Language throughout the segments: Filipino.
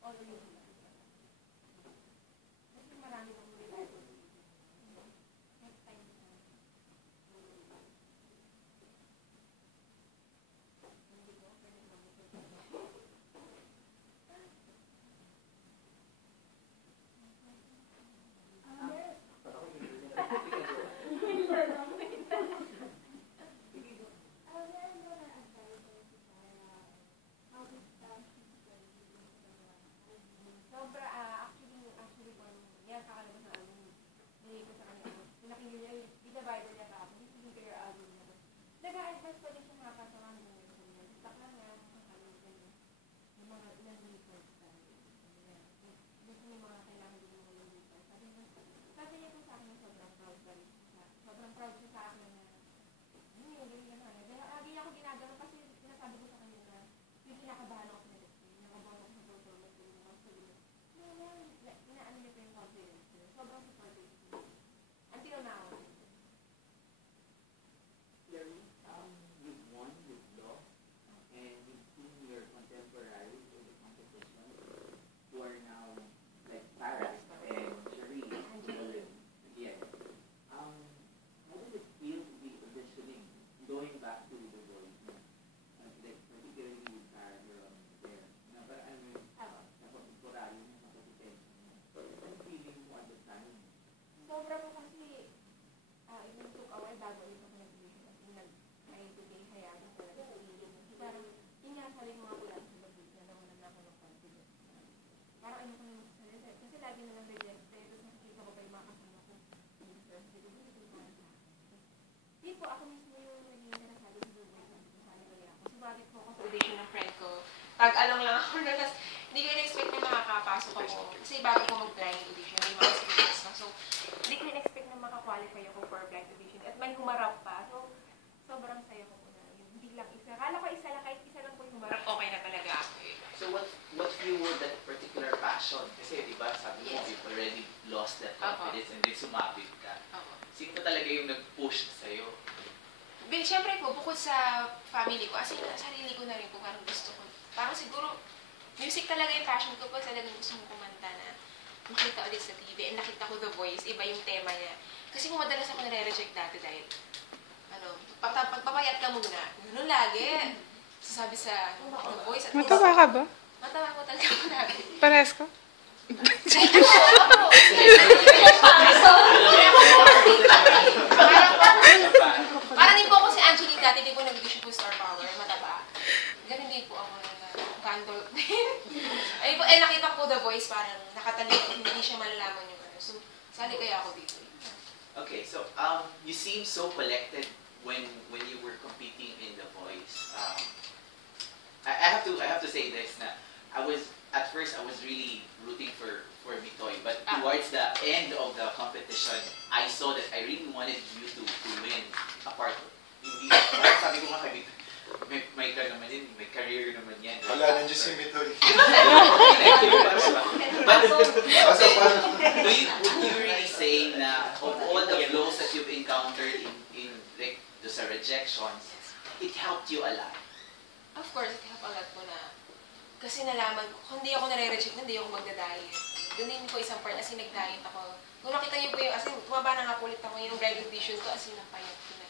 all of you. Kasi marami kong reliable. Next time. Hindi ko, pwede naman ito. Sobra, actually, yan, kakalabas na album. Hindi ko sa kanya. Pinakinggan niya, binabible niya pa ako. Hindi ko yung album niya. Nag-a-advance pa din siya mga kasama niya. Stuck lang nga, kakalimutan niya. Yung mga nag-record sa gusto niya mga kailangan din mga nag-record. Sabi niya po sa akin, sobrang proud pa rin. Sobrang proud siya sa akin na yun yung ganyan na. Lagi niya ako ginagano kasi sinasabi ko sa kanya na yung kinakabahan ako sa industry. Nakabahan ako sa performance ko. Inaano niya pa yung confidence niya. Sobrang supportive niya. Until now. Larry, you've won, you've lost, and you've seen your contemporaries in the competition who are now like Paras and Cherie. Yes. How did it feel to be auditioning, going back to The Voice? Like, particularly with Cara Girl there. Na parang napapagpurali mo, napapagpitension mo. Ano feeling mo at the time? Sobra po kasi it took a while bago ulit ako nag-audition at nag-naintindihan kaya ako talaga sa sarili mo. Kasi parang inasali mo ako lang sa labig na nawalan na ako ng confidence. Parang ano ko naman sa sarili. Kasi lagi na lang rejected. Tapos nakikita ko pa yung mga kasama ko. Hindi po ako mismo yung naging interesado sa The Voice. Sabi ko kaya ako. Sumagit po ako sa audition ng friend ko. Tag-along lang ako na kasi hindi ko in-expect na makakapasok ako. Kasi bago ko mag-blind audition, may mga skills pa. So, hindi ko in-expect na makakwalify ako for blind audition. At may humarap pa. So, sobrang saya ko na. Hindi lang isa. Kala ko isa lang, kahit isa lang po yung humarap, okay na talaga ako eh. So what fueled that particular passion? Kasi di ba sabi mo, you've already lost that confidence and then sumabit ka. Sino pa talaga yung nag-push sa'yo? Siyempre po, bukod sa family ko, as in, sarili ko na rin po, parang gusto ko. Parang siguro, music talaga yung passion ko po, talagang gusto mo kumanta na makita ulit sa TV, and nakita ko The Voice, iba yung tema niya. Kasi kung madalas ako nare-reject dati dahil, pagpapayat ka muna, gano'n lagi. Sasabi sa The Voice at Mataba ka ba? mataba ko talaga ako dati. Parehas ko? Parang din po ako si Angelique dati, di po nag-audition po Star Power, mataba. Ganun din po ako na candle. Ay po, nakita ko The Voice, parang nakatalikod, hindi siya malalaman yung ano. So, sali kaya ako dito. Okay, so you seem so collected when you were competing in The Voice. I have to say this na at first I was really rooting for Mitoy, but towards the end of the competition, I saw that I really wanted you to win a part. Hindi, parang sabi ko nga kay Mitoy, may career naman yan. Wala, nandiyan si Mitoy. But would you really say na of all the blows that you've encountered in like sa rejections, it helped you a lot? Of course, it helped a lot po na kasi nalaman ko, kung hindi ako nare-reject, hindi ako magda-diet. Doon din po isang part, as in nag-diet ako. Kung makita niyo po yung, as in, tumaba na nga po ulit ako yung bride audition ko, as in, napayat ko na.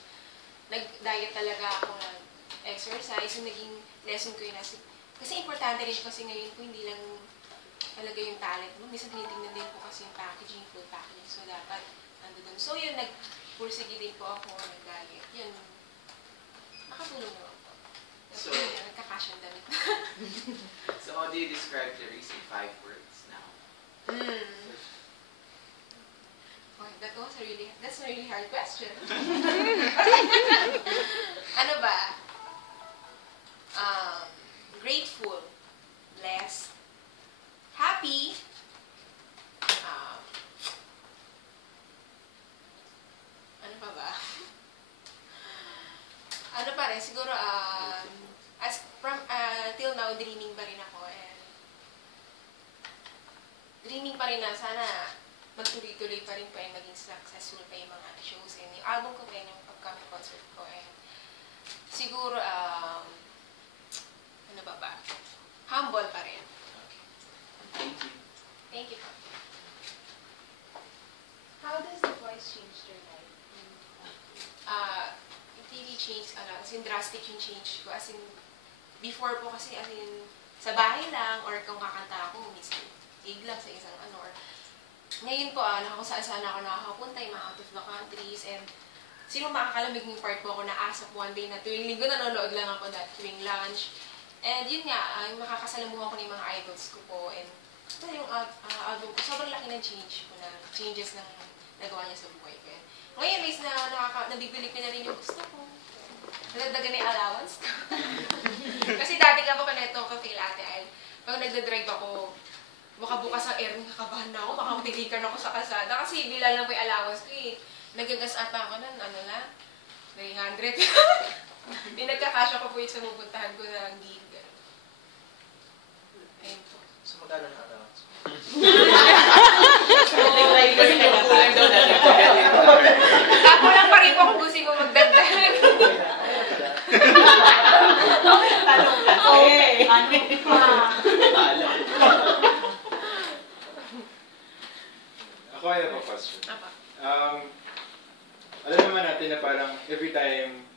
Nag-diet talaga ako, nag-exercise, yung naging lesson ko yun. Kasi importante rin kasi ngayon po, hindi lang talaga yung talent mo. Minsan tinitingnan din po kasi yung packaging, food packaging. So, dapat nando doon. So, yun, nag-pursige din po ako, nag-diet. Yun, nakatulong naman po. So, nagkakasyon damit. So, how do you describe Clarice in 5 words now? Oh, that's a really hard question. Ano ba? Grateful, blessed, happy, ano pa ba? Ano pa rin, siguro, till now, dreaming pa rin ako, and dreaming pa rin na sana magtuloy-tuloy pa rin pa yung maging successful pa yung mga shows, and yung album ko pa yung upcoming concert ko, and siguro, ano ba ba? Humble pa rin. Thank you. Thank you po. How does the voice change your life? It really changed, as in drastic yung change ko. As in, before po kasi, as in, sa bahay lang, or kung kakanta ako, minsan, gig lang sa isang ano, or ngayon po, kung saan ako nakakapunta, yung mga out of the countries, and sino makakalamig yung part po ako na asap one day na tuwing linggo nanonood lang ako na tuwing lunch. And yun nga, makakasalamuha ko na yung mga idols ko po, and ito yung album ko, sobrang laki ng change po, na changes ng nagawa niya sa buhay ko. Ngayon, is na nabibili ko na rin yung gusto ko. Nadagdagan na yung allowance ko. Kasi dati ka po kanito ko kay Ate Al, pag nagdadrive ako, makabukas ang air, nakakabahan na ako, baka matitikan ako sa kalsada. Kasi bila lang po yung allowance ko eh. Nagagas ata ako nun, 300. Hindi nagkakasya ko po yung sumupuntahan ko ng gig. Ayun po. So, magkano na allowance? Kulang daw na Ako lang pa rin po kung gusto ko magdagdag. Tanong kasi. Ano pa? Ako ay have a question. Apa. Alam naman natin na parang every time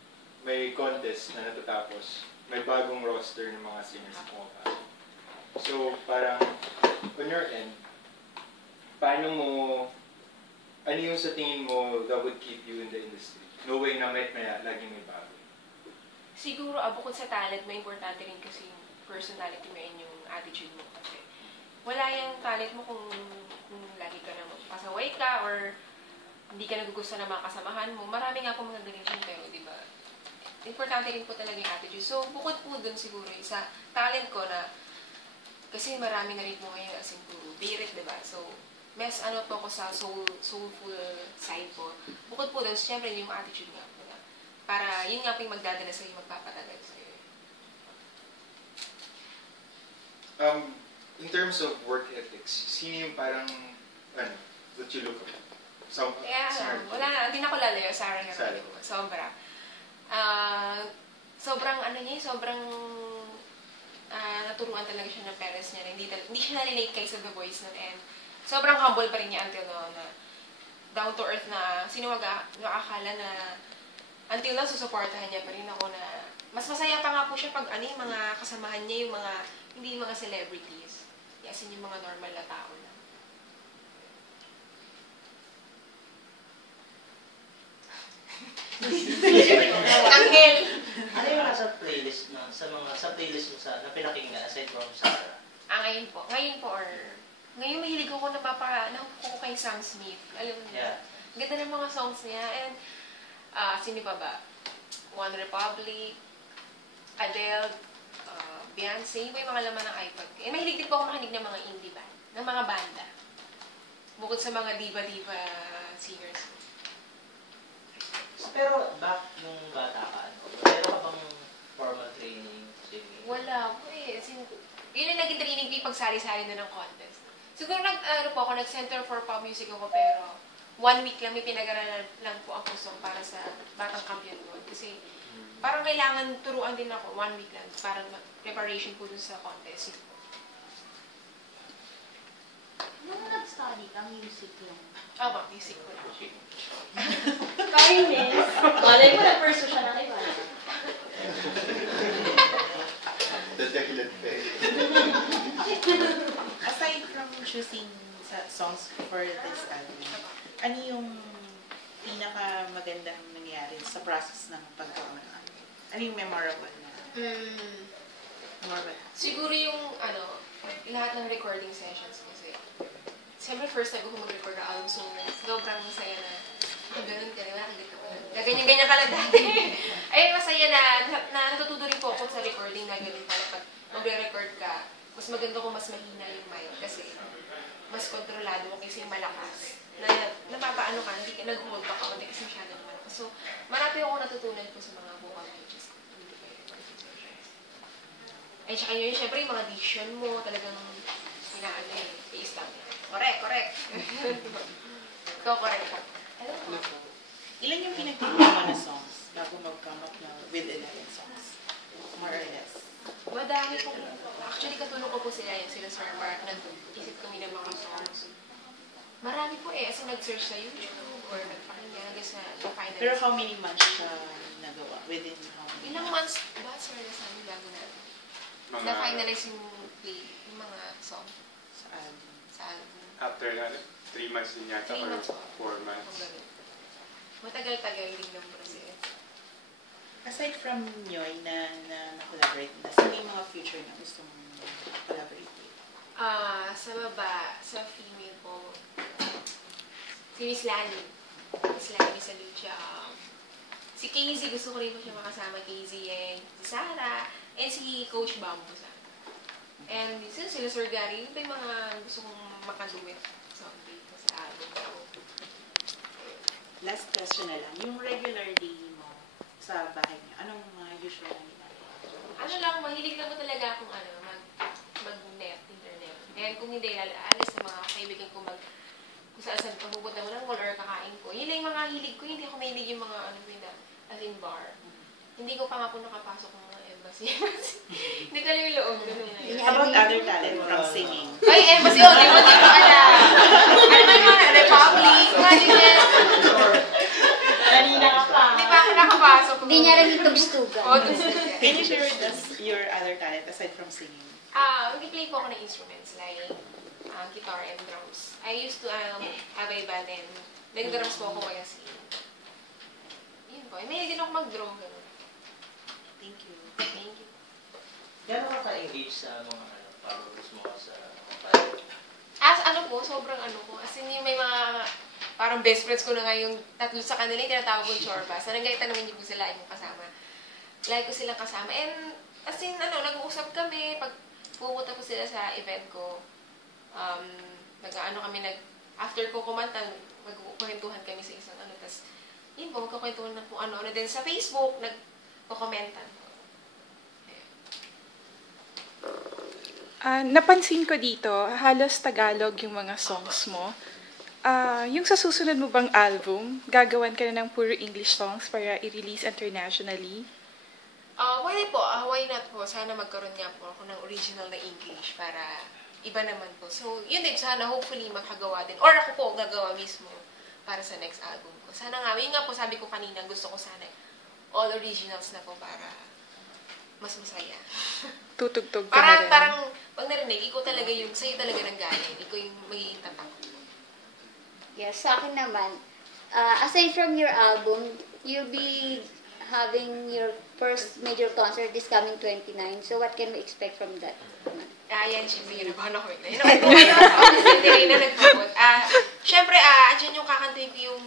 may contest na natatapos, may bagong roster ng mga singers na pumapasok. So, parang, on your end, paano mo, ano yung sa tingin mo that would keep you in the industry? Knowing na may laging may bago. Siguro, bukod sa talent, may importante rin kasi yung personality mo and yung attitude mo. Kasi wala yung talent mo kung lagi ka na pasaway ka or hindi ka nagugusto ng mga kasamahan mo. Marami nga po mga ganyan siya, pero di ba? Importante rin po talaga yung attitude. So, bukod po dun siguro sa talent ko na kasi marami na rin po ngayon as in puro birit, di ba? So, mas ano po ako sa soulful side po. Bukod po dun, siyempre yung attitude nga po na para yun nga po yung magdadala sa'yo, magpapatagal sa'yo. In terms of work ethics, sino yung parang, that you look up? So, Wala na, hindi na ako lalayo, Sarah Sarah. Geronimo. Sobra. Sobrang sobrang naturuan talaga siya ng parents niya na hindi siya na-relate kay sa The Voice nun, and sobrang humble pa rin niya until now na down to earth na sino makakala na until now susuportahan niya pa rin ako na mas masaya pa nga po siya pag yung mga kasamahan niya, yung mga hindi yung mga celebrities. As in yung mga normal na tao lang. Anghel! Ano yung nasa playlist mo, sa playlist mo na pinakinggan aside from Sarah? Ngayon po, ngayon mahilig ako nakukuha ko kay Sam Smith. Alam mo Yeah. Ganda ng mga songs niya. And, sino pa ba? One Republic, Adele, Beyonce, yung mga laman ng iPod. And mahilig din po ako makinig ng mga indie band, ng mga banda. Bukod sa mga diva-diva singers. Pero nung bata ka, meron ka bang formal training? Singing? Wala po eh. As in, yun yung naging training ko yung pagsali-sali na ng contest. Siguro nag-Center for Pop Music ako, pero 1 week lang may pinag-aralan lang po ang kusong para sa Batang Kampiyon ko. Kasi parang kailangan turuan din ako, 1 week lang, parang preparation po dun sa contest. Nung nag-study ka, music lang. Music ko lang. Kindness. Malay mo na person siya ng iba. the dahilan pa eh. Aside from choosing songs for this album, ano yung pinaka-magandang nangyari sa process ng paggawa ng album? Ano yung memorable na? Memorable. Siguro yung, lahat ng recording sessions kasi, siyempre first time ko mag-record ng album, so sobrang masaya na, ganun ka, diba? Ganyan-ganyan ka lang dati. Ayun, masaya na natututo rin po ako sa recording na ganun pala pag magre-record ka, mas maganda kung mas mahina yung mic kasi mas kontrolado mo kasi yung malakas. Napapaano ka, hindi ka nag-hold back ako, hindi kasi masyadong malakas. So, marami ako natutunan po sa mga vocal coaches ko. Ay, tsaka yun, syempre yung mga diction mo, talagang pace lang. Correct. Ikaw, correct ka. Ilan yung pinagpipili mo na songs bago mag-come up na with 11 songs? More or less. Madami po. Actually, katulong ko po sila Sir Mark, nag-isip kami ng mga songs. Marami po as in nag-search sa YouTube or nagpakinggan hanggang sa final. Pero how many months siya nagawa? Within how many Ilang months ba, Sir, na sa amin bago na na-finalize yung play, yung mga song sa album? sa album? After 3 months din yata 3 or months po. 4 months. Kung ganun. Matagal-tagal din ng process. Aside from Nyoy na collaborate na, sino yung mga future na gusto mong collaborate with? Sa baba, sa female po, si Miss Lani. Miss Lani sa Lucia. Si KZ, gusto ko rin po siya makasama. KZ and si Sarah. And si Coach Bamboo sa. And sila Sir Gary, ito yung mga gusto kong makaduwit someday sa album ko. Last question na lang. Yung regular day mo sa bahay niyo, anong mga usual na ginagawa? Ano lang, mahilig lang ko talaga akong mag-net, internet. And kung hindi, alis sa mga kaibigan ko kung saan pupunta mo ng mall or kakain ko. Yun lang yung mga hilig ko, hindi ako mahilig yung mga as in bar. Hindi ko pa nga po nakapasok ng mga embassy. Hindi ka lang yung loob. How about other talent from singing? Ay, embassy, di mo alam. Ano ba yung mga Republic? Kanina ka pa. Hindi pa ako nakapasok. Hindi niya rin yung tugstugan. Can you share with us your other talent aside from singing? Nag-play po ako ng instruments like guitar and drums. I used to have a band and nag-drums po ako kasi. Yun po. May din ako mag-draw. Ganun. Thank you. Thank you. Gano'n ka ka-engage sa mga followers mo sa mga parang? Sobrang ko. As in, yung may mga parang best friends ko na nga yung tatlo sa kanila, yung tinatawag ko Chorba. So, tanongin niyo po sila yung kasama. Like ko silang kasama. And, as in, nag-uusap kami. Pag pumunta po sila sa event ko, after ko kumanta, magkukwentuhan kami sa isang tas, yun po, magkukwentuhan na po ano-ano. Then, sa Facebook, nagkukomentan po. Napansin ko dito, halos Tagalog yung mga songs mo. Yung sa susunod mo bang album, gagawan ka na ng puro English songs para i-release internationally? Pwede po. Why not po? Sana magkaroon nga po ako ng original na English para iba naman po. So, yun din. Sana hopefully makagawa din. Or ako po gagawa mismo para sa next album ko. Sana nga. Yun nga po sabi ko kanina, gusto ko sana all originals na po para mas masaya. Tutugtog ka na rin. Parang, pag narinig, ikaw talaga yung, sa'yo talaga nang galing. Ikaw yung magiging tatak. Yes, sa akin naman, aside from your album, you'll be having your first major concert this coming 29. So what can we expect from that? Yan, syempre, yun naman ako. Yun naman po kayo na nagpapot. Syempre, andyan yung kakantahin ko yung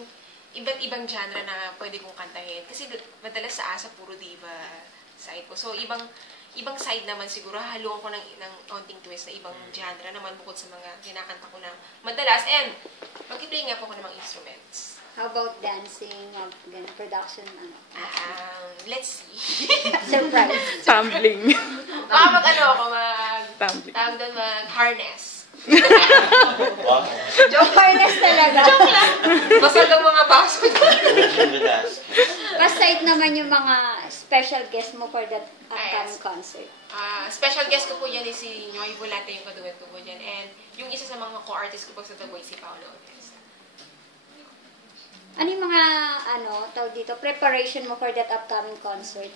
iba't ibang genre na pwede kong kantahin. Kasi madalas sa asa, puro diva side ko. So, ibang side naman siguro, haluan ko ng konting twist na ibang genre naman bukod sa mga kinakanta ko na madalas. And, mag-play nga po ako ng mga instruments. How about dancing, production, Let's see. surprise? Tumbling. Baka Tumbling. tawag doon mag-harness. Wow. Joke harness talaga. Basag ang mga baso. Aside naman yung mga special guest mo for that upcoming Yes. concert. Special guest ko po dyan is si Noy Volante, yung kaduet ko po dyan. And yung isa sa mga co-artist ko po sa The Voice, si Paolo Ones. Ano yung mga, tawag dito, preparation mo for that upcoming concert?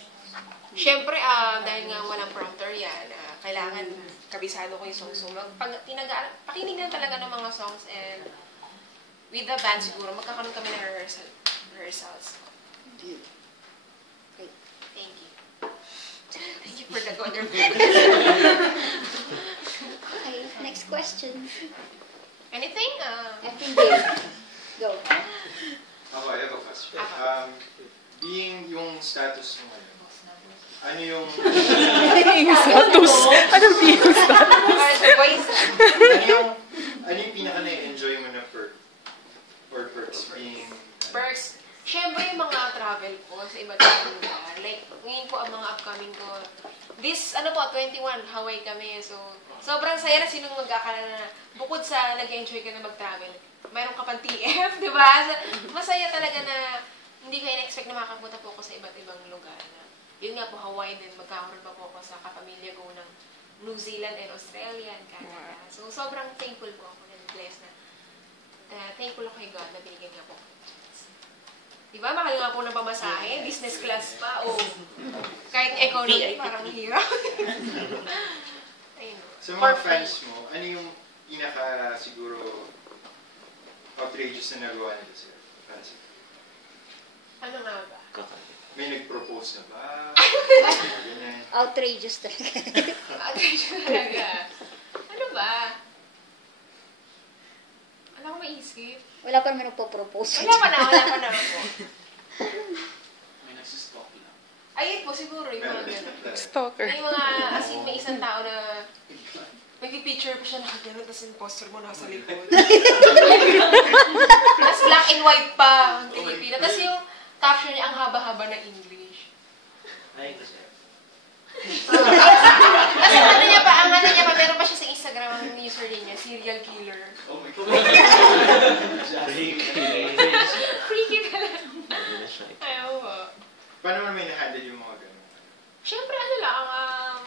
Siyempre, dahil nga walang prompter yan, kailangan kabisado ko yung songs. So, pakinig lang talaga ng mga songs and with the band siguro, magkakaroon kami ng rehearsals. Great. Thank you. Thank you for the order. Okay, next question. Anything? I think Dave. Go. Ako, I have a question. Being yung status mo ngayon, ano yung... Yung status. Ano yung status? Voice. ano yung pinaka na-enjoy mo na perk? Or perks being... Perks. Siyempre yung mga travel ko sa iba't ibang lugar. Like, ngayon po ang mga upcoming ko. This, 21, Hawaii kami. So, sobrang saya na sinong magkakala na bukod sa nag-enjoy ka na mag-travel, mayroon ka pang TF, di ba? Masaya talaga na hindi ko in-expect na makapunta po ako sa iba't ibang lugar. Na Yun nga po, Hawaii din, magkakaroon pa po ako sa kapamilya ko ng New Zealand and Australia and Canada. So, sobrang thankful po ako and blessed na. Thankful ako kay God na binigyan niya po. Diba, mahal nga po ng pamasahe, business class pa, o kahit economy, parang hirap. Ayun. Sa For mga fans mo, ano yung pinaka siguro outrageous na nagawa nila sa'yo? Para sa Ano nga ba? may nag-propose na ba? Ganyan. Outrageous talaga. Outrageous talaga. Ano ba? Ano ko maisip? Wala pa naman nagpo-propose. Wala pa na po. May nagsistalk lang. Ayun po, siguro yung mga gano'n. Stalker. May mga, as in, may isang tao na nag-picture pa siya nakagano'n, tapos yung poster mo nasa likod. Tapos black and white pa, ang Pilipina. Tapos yung caption niya, ang haba-haba na English. Ay, ito sir. Tapos ang ano niya pa, meron pa siya sa Instagram, ang username niya, serial killer. Oh my God. Freaky pala. Ayaw po. Paano naman may na-handle yung mga ganun? Siyempre, ano lang,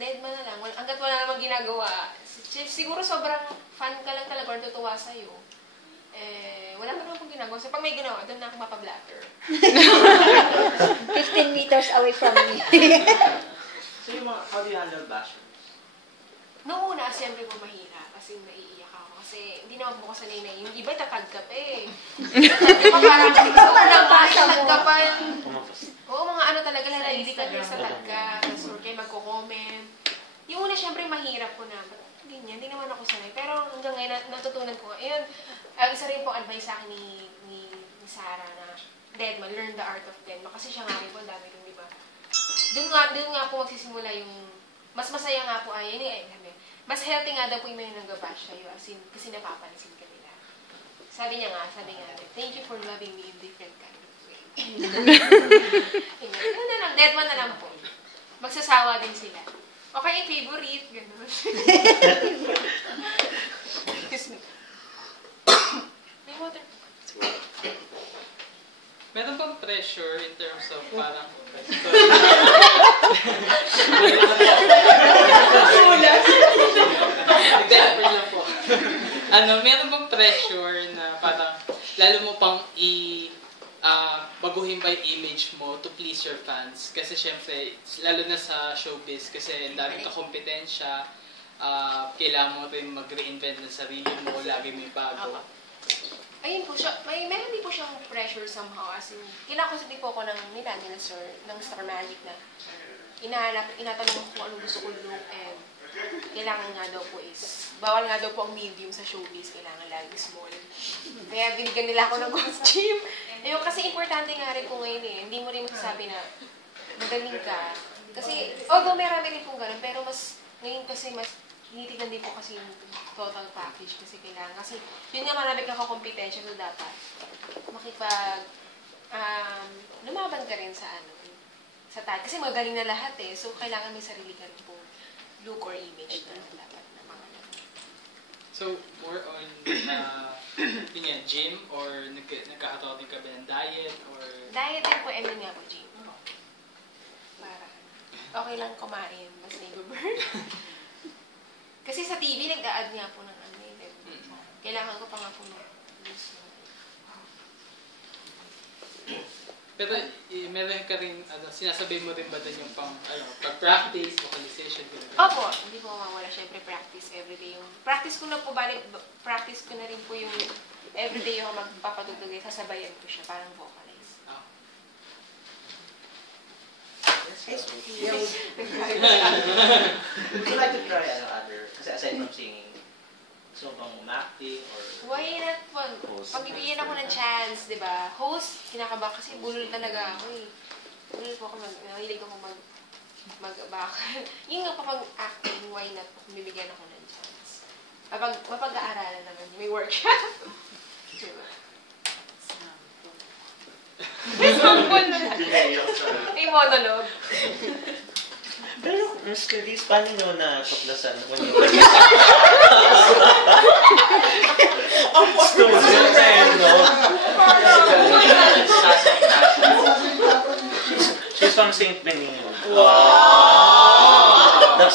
dead man na lang. Hanggat wala namang ginagawa. Siguro sobrang fan ka lang talaga or tutuwa sa'yo. Wala pa naman pong ginagawa. So, pag may ginawa, doon na ako mapablatter. 15 meters away from me. So yung mga, how do you handle bashers? Noong una, siyempre po mahirap. Kasi naiiyak ako. Kasi hindi naman po ko sanay na yung iba tatag ka pa eh. Tatag ka pa parang tatag ka pa yung... Oo, mga ano talaga, lalili ka din sa tagka. Tapos or kayo magko-comment. Yung una, siyempre mahirap po na. Ganyan, hindi naman ako sanay. Pero hanggang ngayon, natutunan ko. Ayun, isa rin po advice sa akin ni Sarah na Deadman, learn the art of Deadman. Kasi siya nga rin po, ang dami rin, di ba? Doon nga po magsisimula yung, mas masaya nga po ay, mas healthy nga daw po yung may nag-bash sa'yo, as in, kasi napapansin ka nila. Sabi nga, thank you for loving me in different kind of way. Ano na lang, Deadman na lang po. Magsasawa din sila. Okay, yung favorite, gano'n. May water. Meron bang pressure in terms of parang... Example lang po. Meron bang pressure na parang lalo mo pang baguhin pa yung image mo to please your fans? Kasi syempre, lalo na sa showbiz, kasi daming kakompetensya, kailangan mo rin mag-reinvent ng sarili mo, lagi may bago. Ayun po siya, meron din po siyang pressure somehow. As in, kinakusap din po ako ng Star Magic na inatanong ko kung anong gusto ko look and kailangan nga daw po is, bawal nga daw po ang medium sa showbiz, kailangan lagi small. Kaya binigyan nila ako ng costume. Ayun, kasi importante nga rin po ngayon eh. Hindi mo rin masasabi na magaling ka. Kasi, although marami rin pong ganun, pero mas, ngayon kasi mas, tinitignan din po kasi yung total package kasi kailangan. Kasi yun nga marami kang kompetensya so dapat lumaban ka rin sa tag. Kasi magaling na lahat eh. So kailangan may sarili ka rin po look or image na dapat na mga. So, more on gym or nagkakataon din ka ba ng diet or... Diet din po, and nga po gym. Para okay lang kumain, basta i-burn. Kasi sa TV, nag-a-add nga po ng kailangan ko pa nga po mag-lose. Pero meron ka rin, sinasabi mo rin ba doon yung pag-practice, vocalization? Opo, hindi po mawawala. Siyempre, practice everyday. Yung practice ko na po, practice ko na rin po yung everyday yung magpapatutugay. Sasabayan ko siya, parang vocalize. Would you like to try other, kasi aside from singing, gusto mo bang acting or... Why not po? Pagbibigyan ako ng chance, di ba? Host, kinakaba kasi bulol talaga ako eh. Bulol po ako, nahilig ako mag-bakal. Yung nga pa acting, why not po? Bibigyan ako ng chance. Mapag-aaralan naman, may workshop. Diba? May sample na lang. May monologue. Pero, Ms. Clarice, paano nyo natuklasan when you Ang She's from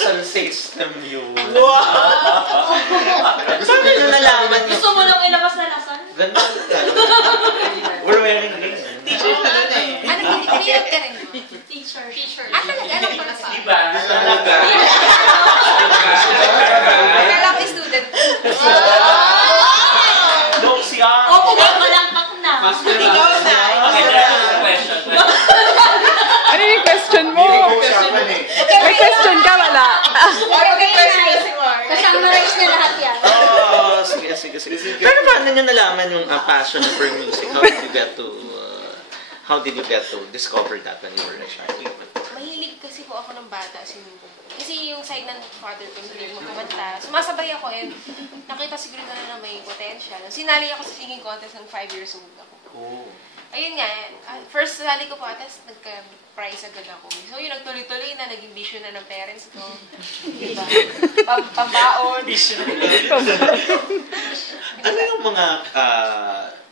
Basal system yun. Paano nyo nalaman yun? Gusto mo lang ilabas na lasan? Ganda. We're wearing green. Teacher ka doon eh. Ano, piniyot ka rin? Teacher. Ah, talaga? Alam ko na sa. Diba? Talaga. Akala ko student. Looks young. Opo, malampak na. Ikaw na. Question. Ano yung question mo? May question ka, wala. Ano yung question si Mar? Kasama-rize na lahat yan. Oh, sige. Pero paano nyo nalaman yung passion for music? How did you get to discover that when you were a child? Mahilig kasi po ako ng bata. Kasi yung side ng father ko, hindi magkamanta. Sumasabay ako and nakita siguro na may potential. Sinali ako sa singing contest ng 5 years old ako. Oh. Ayun nga, first sali ko po atas, nagka-prize agad ako. So yun, nagtuloy-tuloy na, naging vision na ng parents ko. Diba? Pambaon. Ano yung mga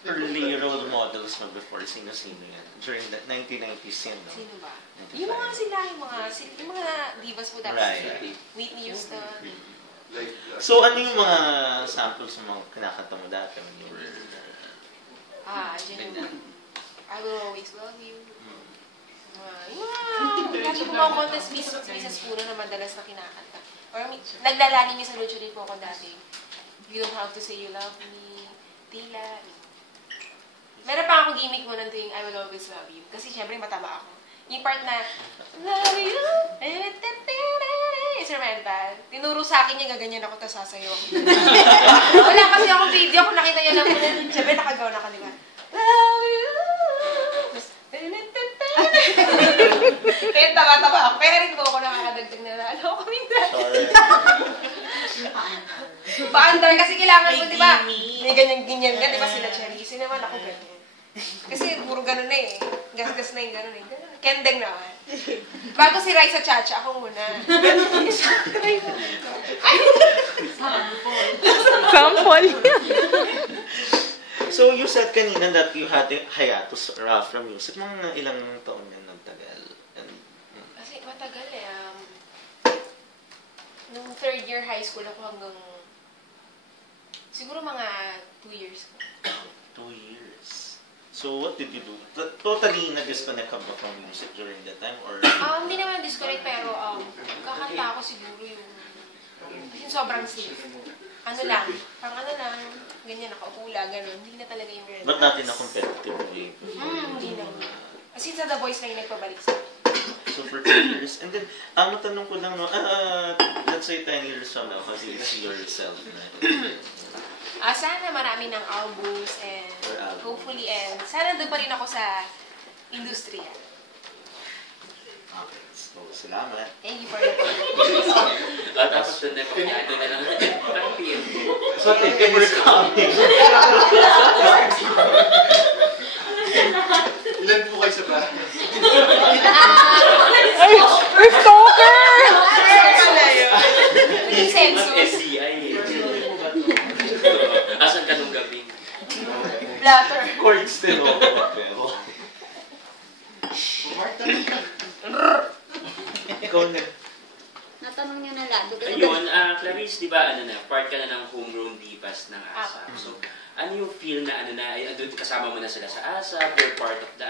early role models mo before sino-sino yan? During the 1990s yan, no? Sino ba? Yung mga divas po dati. Right. Whitney Houston. So, ano yung mga samples ng mga kinakanta mo dati when you were... Dyan yung I Will Always Love You. Lagi po mga contest pieces puro na madalas na kinakanta. Or naglalani niya sa lucho din po ako dati. You Don't Have to Say You Love Me. Tila. Meron pa akong gimmick mo ng tuwing I Will Always Love You. Kasi syempre mataba ako. Yung part na Love You, instrumental. Tinuro sa akin niya, gaganyan ako, tapos sasayaw ako. Wala kasi akong video, kung nakita niya lang muna, syempre nakagawa na kanila. Love you. Kaya taba-taba ako. Kaya rin po ako nakakadagdag na ano ko minsan. Paandar kasi kailangan mo, di ba? May ganyan-ganyan ka, di ba sila Cherisi naman, ako ganyan. Kasi puro ganun na eh. Gas-gas na yung ganun eh. Kendeng naman. Bago si Raisa Chacha, ako muna. Sample. So, you said kanina that you had a hiatus from music. Mga ilang taon yan nagtagal? Kasi matagal eh. Nung third year high school ako hanggang siguro mga 2 years. 2 years. So, what did you do? Totally na-disconnect ka ba from music during that time? Or Hindi naman disconnect pero kakanta ako siguro yung sobrang safe. Ano lang, ganyan, nakaupula, gano'n. Hindi na talaga yung real. But not in a competitive way? Hindi na. Kasi sa The Voice na yung nagpabalik sa So, for 2 years. And then, ang matanong ko lang, no, let's say 10 years from now, how do you see yourself? Sana marami ng albums and hopefully, and sana doon pa rin ako sa industriya. Okay, so, salamat. Thank you for the opportunity. Tapos doon na pagkado na lang. So, thank you for coming. Ilan po kayo sa bahay? Ay, we're stalker! Yung census. SCI. Asan ka nung gabi? Blatter. Court still open. Ikaw na. Natanong niyo na lahat. Ayun, Clarice, di ba, part ka na ng homegrown divas ng ASAP. So, ano yung feel na, doon kasama mo na sila sa ASAP, you're part of the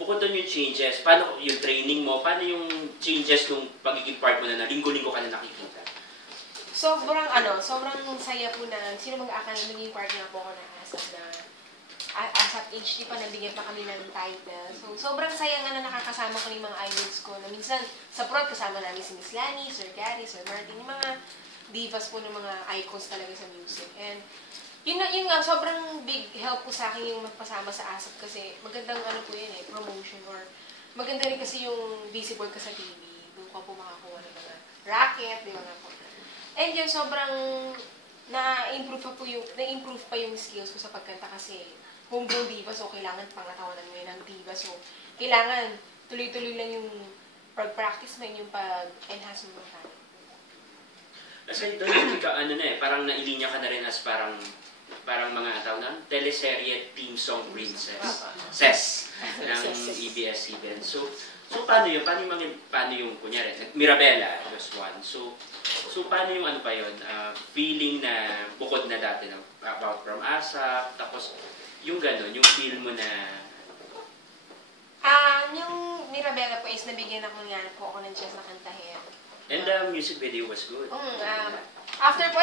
bukod doon yung changes, paano yung training mo, paano yung changes nung pagiging part mo na linggo-linggo ka na nakikita? Sobrang saya po na, sino mag-aakala na naging part na po ako ng ASAP na ASAP HD pa, nabigyan pa kami ng title. So, sobrang saya nga na nakakasama ko yung mga idols ko. Na minsan, sa prod, kasama namin si Miss Lani, Sir Gary, Sir Martin, yung mga divas po ng mga icons talaga sa music. And, yun nga, sobrang big help po sa akin yung magpasama sa ASAP kasi magandang po yun promotion or maganda rin kasi yung visible ka sa TV. Doon ka po makakuha ng mga racket, di ba nga po. And yun, sobrang na-improve pa yung skills ko sa pagkanta kasi homegrown diva, so kailangan pangatawanan mo yun ng diva. So, kailangan tuloy-tuloy lang yung pag-practice mo yung pag-enhance mo ng talent. Aside doon, parang nailinya ka na rin as parang parang mga tawag na teleserye theme song princess ng ABS-CBN. So paano yun? Paano yung kunyari, Mirabella was one. So paano yung ano pa yun? Feeling na bukod na dati ng About From ASAP, tapos yung gano'n, yung feel mo na yung Mirabella po is nabigyan po ako ng chance na kantahin. and the music video was good. After po,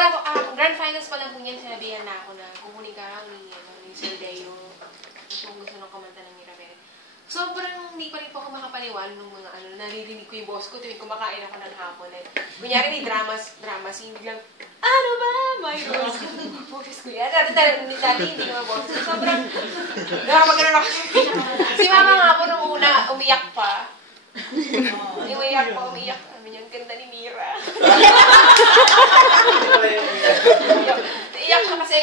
grand finals pa lang po yan, sinabihan na ako na kukunin ka raw ni Sir Deo kung gusto nang kumanta ng Mirabella. Sobrang hindi pa rin po ako makapaniwala nung mga naririnig ko yung boss ko tuwing kumakain ako ng hapon. Kunyari may drama scene, biglang, ano ba? My boss ko. Boses ko yan. Dati hindi mga boss ko. Sobrang, nakapagano'n ako. Si mama nga po nung una, umiyak pa. Umiyak. Sabi niya, ang ganda ni Mira. Iyak siya kasi,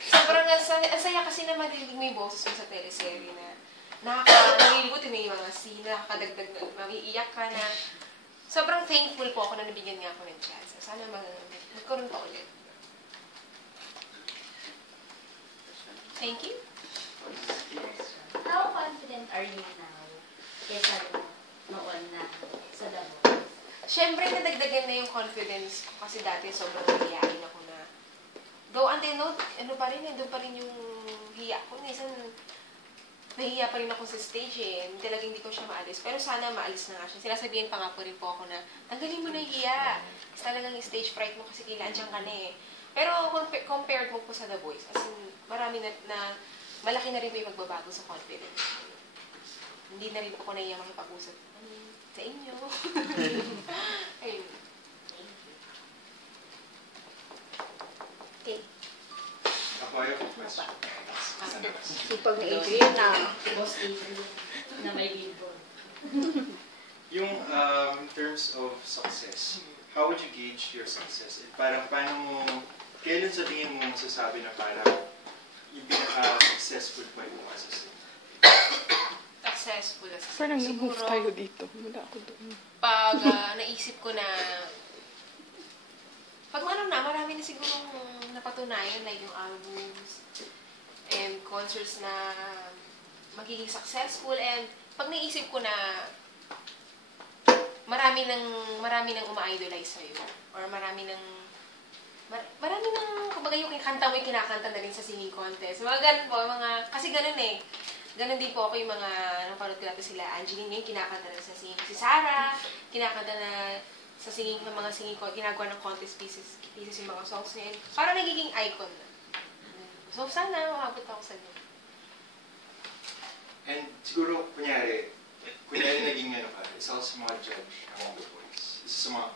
sobrang ang saya kasi na madilig mo yung boses mo sa teleserye na nakakaligot yung mga scene, nakakadagdag na maiiyak ka na. Sobrang thankful po ako na nabigyan nga ako ng chance. Sana magkaroon pa ulit. Thank you. How confident are you now kaysa noon na sa damo? Siyempre, nadagdagan na yung confidence ko kasi dati sobrang hiyain ako na. Though until now, doon pa rin yung hiya ko. Minsan, nahiya pa rin ako sa stage Talagang hindi ko siya maalis. Pero sana maalis na nga siya. Sinasabihin pa nga po rin po ako na, tanggalin mo na yung hiya. Talagang yung stage fright mo kasi kailangan dyan ka na Pero compared mo po sa The Voice, as in, marami na malaki na rin po yung magbabago sa confidence. Hindi na rin ako nahiya makipag-usap sa inyo. Ayun. Okay. Ako ay ako question. Sipag ni Adrian na. Boss Adrian na may billboard. Yung in terms of success, how would you gauge your success? Parang kailan sa tingin mo masasabi na parang yung pinaka-successful pa yung masasabi? Successful. Parang nag-move tayo dito. Wala ako doon. Pag naisip ko na marami na sigurong napatunayan like yung albums and concerts na magiging successful and pag naisip ko na marami nang uma-idolize sa'yo or marami nang kumbaga yung kanta mo yung kinakanta na rin sa singing contest. Mga ganun po, kasi ganun Ganun din po ako yung mga napanood ko natin sila. Angeline yung kinakanta na sa singing. Si Sarah, kinakanta na sa singing ng mga singing ko, ginagawa ng contest pieces yung mga songs niya. Parang nagiging icon na. So, sana makabot ako sa ganun. And siguro, kunyari naging isa sa mga judge ng The Voice, isa sa mga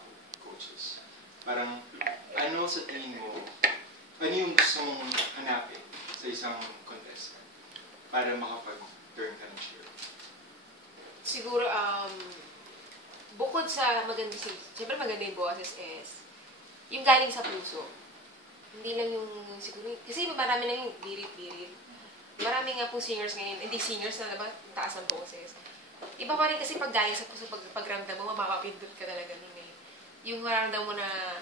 coaches. Parang, ano sa tingin mo, ano yung gusto mong hanapin sa isang contestant para makapag-turn ka ng share? Siguro, bukod sa siyempre maganda yung boses is, yung galing sa puso. Hindi lang yung siguro, kasi marami na yung birit-birit. Marami nga po singers ngayon, hindi singers na naman, taas ang boses. Iba pa rin kasi pag galing sa puso, pagramdam mo, mapapapindot ka talaga nun Yung maramdam mo na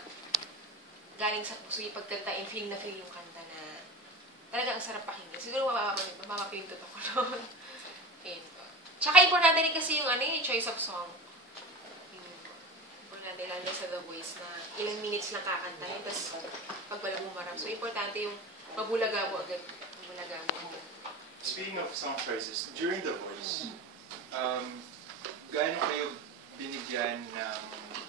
galing sa puso, yung pagkanta, and feel na feel yung kanta na talaga ang sarap pakinggan. Siguro mapapapindot ako nun. Ayun po. Tsaka importante rin kasi yung choice of song. Importante lang sa The Voice na ilang minutes lang kakantahin, tapos pagbalang umarap. So, importante yung mabulaga mo agad. Speaking of song choices, during The Voice, gaano kayo binigyan ng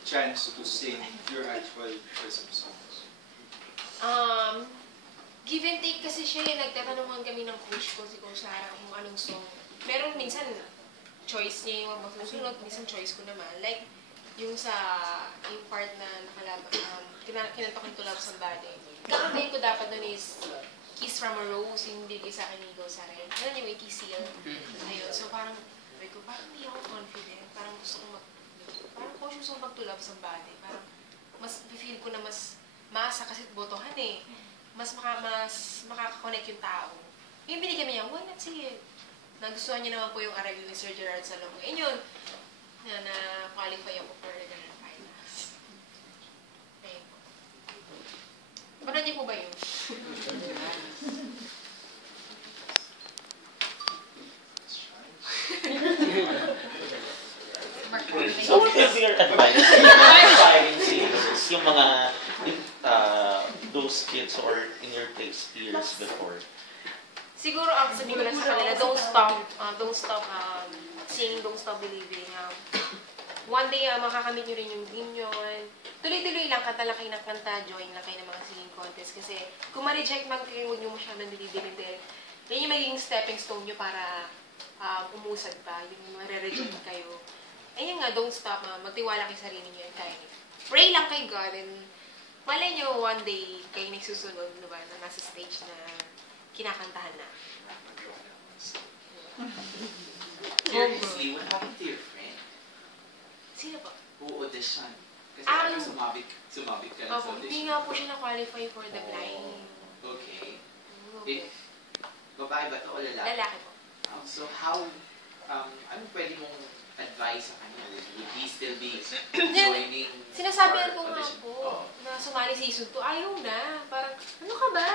chance to sing your actual choice of songs? Give and take kasi siya nagtatanungan kami ng coach ko, si Coach Sarah, kung anong song. Pero minsan, choice niya yung masusunod, minsan choice ko naman. Like, yung part na kinanta ko yung To Love Somebody. Kakantayin ko dapat nun is Kiss from a Rose, yung bigay sa akin ni Go Sarah. Alam niyo, may Kiss Seal. Ayun, so parang hindi ako confident. Parang parang cautious ako mag To Love Somebody. Parang mas feel ko na mas masa kasi botohan mas makaka-connect yung tao. Yung binigyan niya, why not, sige. Nagustuhan niya naman po yung arreglo ni Sir Gerard Salong. Yun, na-qualify ako for the grand finals. Ayun po. Panood niyo po ba yun? concert experience before? Siguro ang sabi ko lang sa kanila, don't stop singing, don't stop believing. One day, makakamit nyo rin yung dream nyo. Tuloy-tuloy lang, kanta lang kayo ng kanta, join lang kayo ng mga singing contest. Kasi kung ma-reject man kayo, huwag nyo masyadong nilibilin dahil yan yung magiging stepping stone nyo para umusad pa, yung re-reject kayo. Ayun nga, don't stop, magtiwala kayo sa sarili nyo yan. Kaya pray lang kay God and malay nyo one day kayo nagsusunod, diba, na nasa stage na kinakantahan na. Seriously, what happened to your friend? Sino po? Who auditioned? Kasi Ah, sumabit ka na sa Opo, hindi audition. nga po siya na-qualify for the blind. Okay. Okay. Babae ba ito o lalaki? Lalaki po. So how, ano pwede mong advice sa kanya? Would he still be joining? Sinasabihan ko our nga audition? po Oo. na sumali season 2. Ayaw na. Parang, ano ka ba?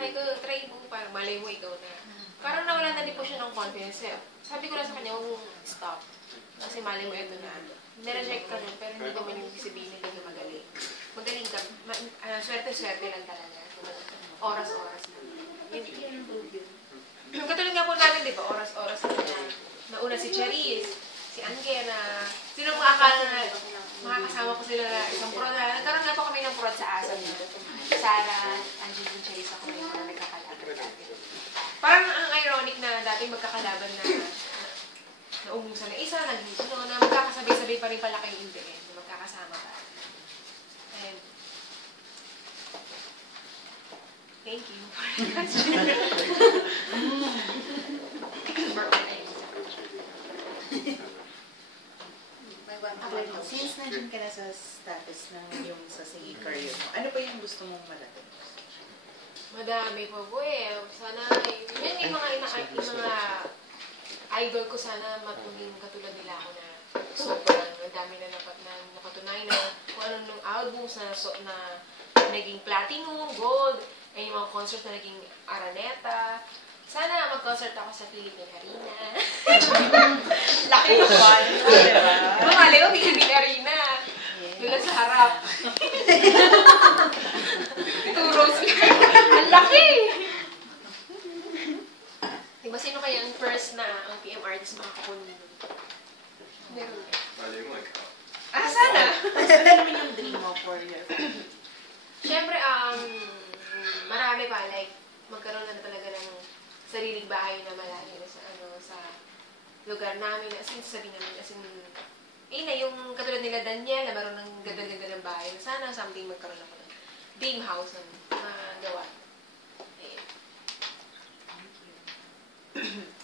Ay ko, try mo. Parang malay mo, ikaw na. Parang nawalan na din po siya ng confidence. Sabi ko lang sa kanya, huwag mong stop. Kasi malay mo, ito na. Nireject ka nun, pero hindi ko man yung sabihin na hindi ka magaling. Magaling ka. Swerte-swerte lang talaga. Oras-oras lang. Katulad nga po namin, di ba? Oras-oras lang. Nauna si Cherise, si Angela. Sino mga akala na makakasama ko sila na isang prod na. Nagkaroon nga po kami ng prod sa ASAP na Sarah, Angela, Cherise ako yung mga nagkakalaban dati. Parang ang ironic na dati magkakalaban na naumusan na isa, nagmusan na magkakasabay-sabay pa rin pala kayo in the end, na magkakasama pa. And thank you for the question. Since nandiyan ka na sa status ng yung sa singing career mo, ano pa yung gusto mong malating? Madami po po eh. Sana, yun yung mga idol ko sana matuging katulad nila ako na sobrang dami na napatunayan na kung ano nung albums na naging platinum, gold, ay yung mga concert na naging Araneta. Sana mag-concert ako sa Philippine Arena. Laki naman, diba? Mamali mo, Philippine Arena. Doon lang sa harap. Turos lang. Ang laki! Diba sino kaya ang first na ang PM artist makakakunin nun? Meron eh. Malay mo, ikaw. Sana! Ano naman yung dream mo for your family? Siyempre, marami pa. Like, magkaroon na talaga ng sariling bahay na malayo sa lugar namin. As in, sabi namin, na yung katulad nila Daniel, na meron ng ganda-ganda ng bahay. Sana someday magkaroon ako ng dream house na gawa. Thank you.